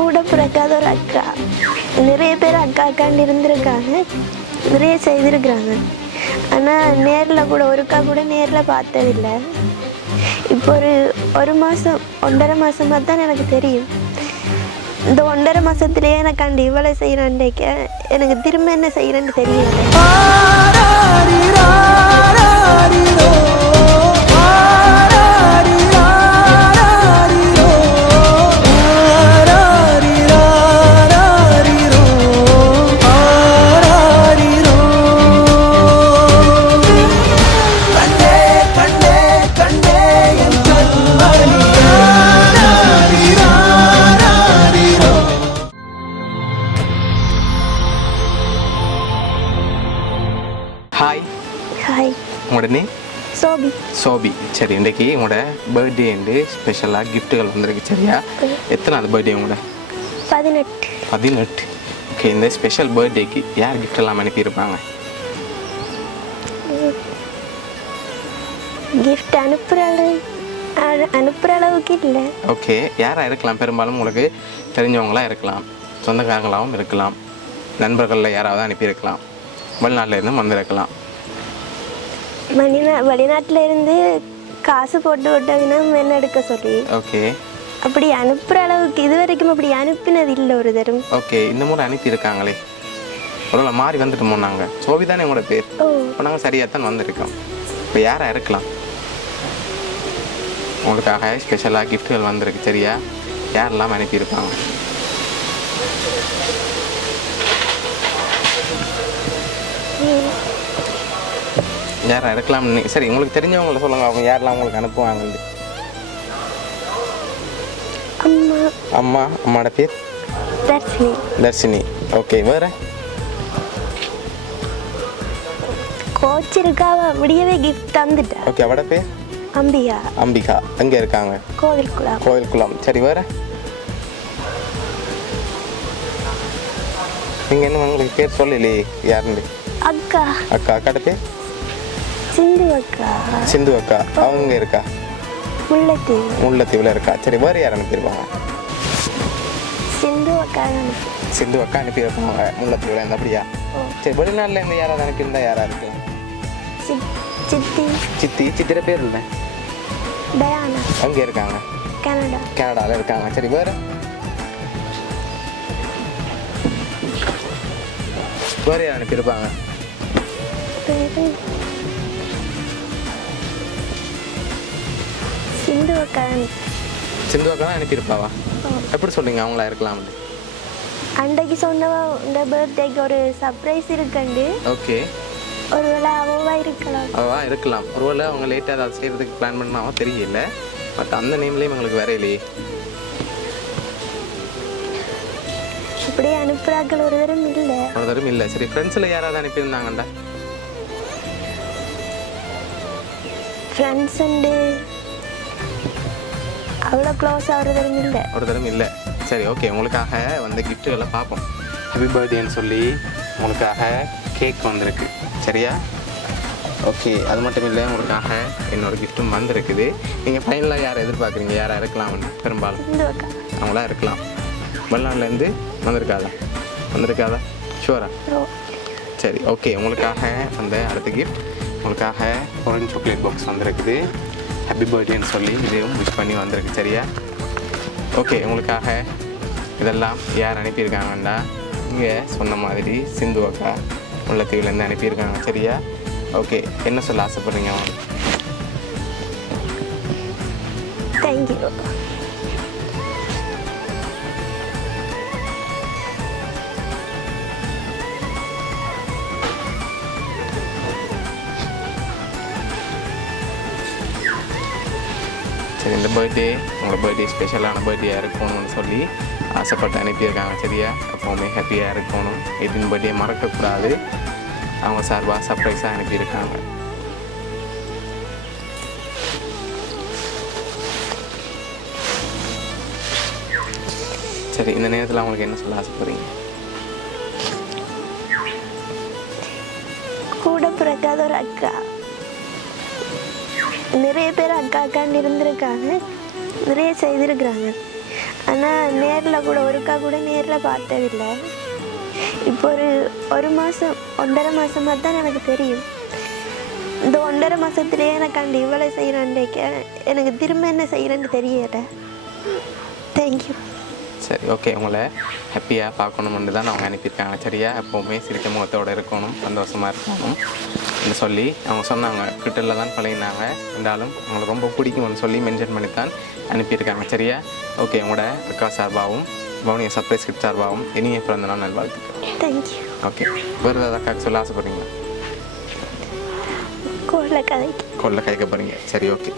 கூட பிறக்காத ஒரு அக்கா. நிறைய பேர் அக்கா அக்காண்டு இருந்திருக்காங்க, நிறைய செய்திருக்கிறாங்க. ஆனால் நேரில் கூட ஒருக்கா கூட நேரில் பார்த்ததில்லை. இப்போ ஒரு மாதம் 1.5 மாதமாக தான் எனக்கு தெரியும். இந்த 1.5 மாதத்துலேயே எனக்கு இவ்வளோ செய்கிறேன், எனக்கு திரும்ப என்ன செய்கிறேன்னு தெரியல. ஹாய். ஹாய். உங்களோட நேம்? சோபி. சோபி. சரி, இன்றைக்கி உங்களோட பர்த்டே ஸ்பெஷலாக கிஃப்ட்டுகள் வந்திருக்கு. சரியா? எத்தனாவது பர்த்டே உங்களோட? 18. 18. ஓகே, இந்த ஸ்பெஷல் பர்த்டேக்கு யார் கிஃப்ட் எல்லாம் அனுப்பியிருப்பாங்க? கிஃப்ட் அனுப்புகிற அளவுக்கு இல்லை. ஓகே, யாராக இருக்கலாம்? பெரும்பாலும் உங்களுக்கு தெரிஞ்சவங்களாக இருக்கலாம், சொந்தக்காரங்களாகவும் இருக்கலாம், நண்பர்களில் யாராவது அனுப்பியிருக்கலாம், வெளிநாட்டில் இருந்தும் வந்திருக்கலாம். வெளிநாட்டில் இருந்து காசு போட்டு விட்டதுன்னா மென் எடுக்க சொல்லி. ஓகே. அப்படி அனுப்புகிற அளவுக்கு இது வரைக்கும் அப்படி அனுப்பினது இல்லை ஒரு தரம். ஓகே, இந்த முறை அனுப்பியிருக்காங்களே, ஒரு மாறி வந்துட்டு போனாங்க. சோபி தானே உங்களோட பேர்? இப்போ நாங்கள் சரியாக தான் வந்திருக்கோம். இப்போ யாராக இருக்கலாம்? உங்களுக்காக ஸ்பெஷலாக கிஃப்ட்டுகள் வந்திருக்கு. சரியா? யாரெல்லாம் அனுப்பியிருப்பாங்க? யாராக இருக்கலாம்னு சரி, உங்களுக்கு தெரிஞ்சவங்கள சொல்லுங்கள், அவங்க யாரெல்லாம் உங்களுக்கு அனுப்புவாங்க? அம்மா. அம்மாவோட பேர்? தர்ஷினி. தர்ஷினி. ஓகே, வேறு? கோச் இருக்காவ அப்படியே கிஃப்ட் தந்துட்டா. ஓகே, அவட பேர்? அம்பிகா. அம்பிகா. எங்கே இருக்காங்க? கோவில்குளம். சரி, வேறு? நீங்கள் என்ன உங்களுக்கு பேர் சொல்லலையே யாருண்டு? அக்கா. அக்காட்ட பேர்? சிந்து அக்கா. அவங்க இருக்கா? முல்லைத்தீவில் இருக்கா. சரி, வேறு யார் அனுப்பியிருப்பாங்க? சிந்து அக்கா அனுப்பியிருப்பாங்க முல்லைத்தீவில் இருந்து. அப்படியா? சரி, வெளிநாட்டில் இருந்து யாராவது அனுப்பியிருந்தா யாராக இருக்கலாம்? சித்திர பேர் இல்லை? டயானா. அங்கே இருக்காங்க? கனடாவில் இருக்காங்க. சரி, வேறு? வேறு யார் அனுப்பியிருப்பாங்க? சிந்து அக்கா தான் அனுப்பியிருப்பாவா? எப்படி சொல்றீங்க அவங்களா இருக்கலாம்? அன்றைக்கு சொன்னவா இந்த பர்த்டேக்கு ஒரு சர்ப்ரைஸ் இருக்குண்டு. ஓகே. ஒருவேளை அவவா இருக்கலாம். ஒருவேளை அவங்க லேட்டாக அதை செய்கிறதுக்கு பிளான் பண்ணாமல் தெரியல. பட் அந்த நேம்லேயும் எங்களுக்கு வேற இல்லையே. அப்படியே அனுப்புகிறாக்கள் ஒரு தரம் இல்லை. சரி, ஃப்ரெண்ட்ஸில் யாராவது அனுப்பியிருந்தாங்கண்டா? ஃப்ரெண்ட்ஸ் உண்டு, அவ்வளோ க்ளோஸாக ஒரு தரம் இல்லை. சரி, ஓகே. உங்களுக்காக வந்த கிஃப்ட்டுகளை பார்ப்போம். ஹாப்பி பர்த்டேன்னு சொல்லி உங்களுக்காக கேக் வந்திருக்கு. சரியா? ஓகே, அது மட்டும் இல்லை, உங்களுக்காக என்னோட கிஃப்ட்டும் வந்திருக்குது. நீங்கள் ஃபைனலாக யாரை எதிர்பார்க்குறீங்க? யாராக இருக்கலாம்னு? பெரும்பாலும் அவங்களா இருக்கலாம். வெளிநாட்டிலேருந்து வந்திருக்காதா? ஷூரா? சரி, ஓகே. உங்களுக்காக அந்த அடுத்த கிஃப்ட் உங்களுக்காக ஆரஞ்சு சாக்லேட் பாக்ஸ் வந்திருக்குது. ஹாப்பி பர்த்டேன்னு சொல்லி இதையும் விஷ் பண்ணி வந்திருக்கு. சரியா? ஓகே, உங்களுக்காக இதெல்லாம் யார் அனுப்பியிருக்காங்கன்னா, இங்கே சொன்ன மாதிரி சிந்து அக்கா முல்லைத்தீவுலேருந்து அனுப்பியிருக்காங்க. சரியா? ஓகே, என்ன சொல்ல ஆசைப்படுறீங்க? தேங்க்யூ. சரி, இந்த பர்த்டே உங்களோட பர்த்டே ஸ்பெஷலான பர்த்டேயாக இருக்கணும்னு சொல்லி ஆசைப்பட்டு அனுப்பியிருக்காங்க. சரியா? எப்போவுமே ஹாப்பியாக இருக்கணும், எதின் பர்த்டே மறக்கக்கூடாது. அவங்க சார்பாக சர்ப்ரைஸாக அனுப்பியிருக்காங்க. சரி, இந்த நேரத்தில் அவங்களுக்கு என்ன சொல்ல ஆசைப்படுறீங்க? கூட பிறக்காத ஒரு அக்கா. நிறைய பேர் அக்கா அக்காண்டு இருந்திருக்காங்க, நிறைய செய்திருக்கிறாங்க. ஆனால் நேரில் கூட ஒருக்கா கூட நேரில் பார்த்ததில்லை. இப்போ ஒரு மாதம் 1.5 மாதமாக தான் எனக்கு தெரியும். இந்த 1.5 மாதத்துலேயே எனக்கு அந்த இவ்வளோ செய்கிறேன்டே எனக்கு திரும்ப என்ன செய்கிறேன்னு தெரியலை. தேங்க்யூ. சரி, ஓகே. உங்களை ஹாப்பியாக பார்க்கணும்னு தான் அவங்க அனுப்பியிருக்காங்க. சரியா, எப்போவுமே சிரிக்க முகத்தோடு இருக்கணும், சந்தோஷமாக இருக்கணும் சொல்லி அவங்க சொன்னாங்க. ட்விட்டரில் தான் பழகினாங்க, இருந்தாலும் அவங்களுக்கு ரொம்ப பிடிக்கும்னு சொல்லி மென்ஷன் பண்ணி தான் அனுப்பியிருக்காங்க. சரியா, ஓகே. உங்களோட அக்கா சார்பாகவும் பவுனியா சர்ப்ரைஸ் கிட் சார்பாகவும் இனிய பிறந்த நாள் நல்வாழ்த்துக்கள். தேங்க்யூ. ஓகே. வேறு ஏதாவது அக்காவுக்கு சொல்ல ஆசைப்படுறீங்களா? கொள்ள கதைக்கு கொள்ள கைக்க போகிறீங்க. சரி, ஓகே.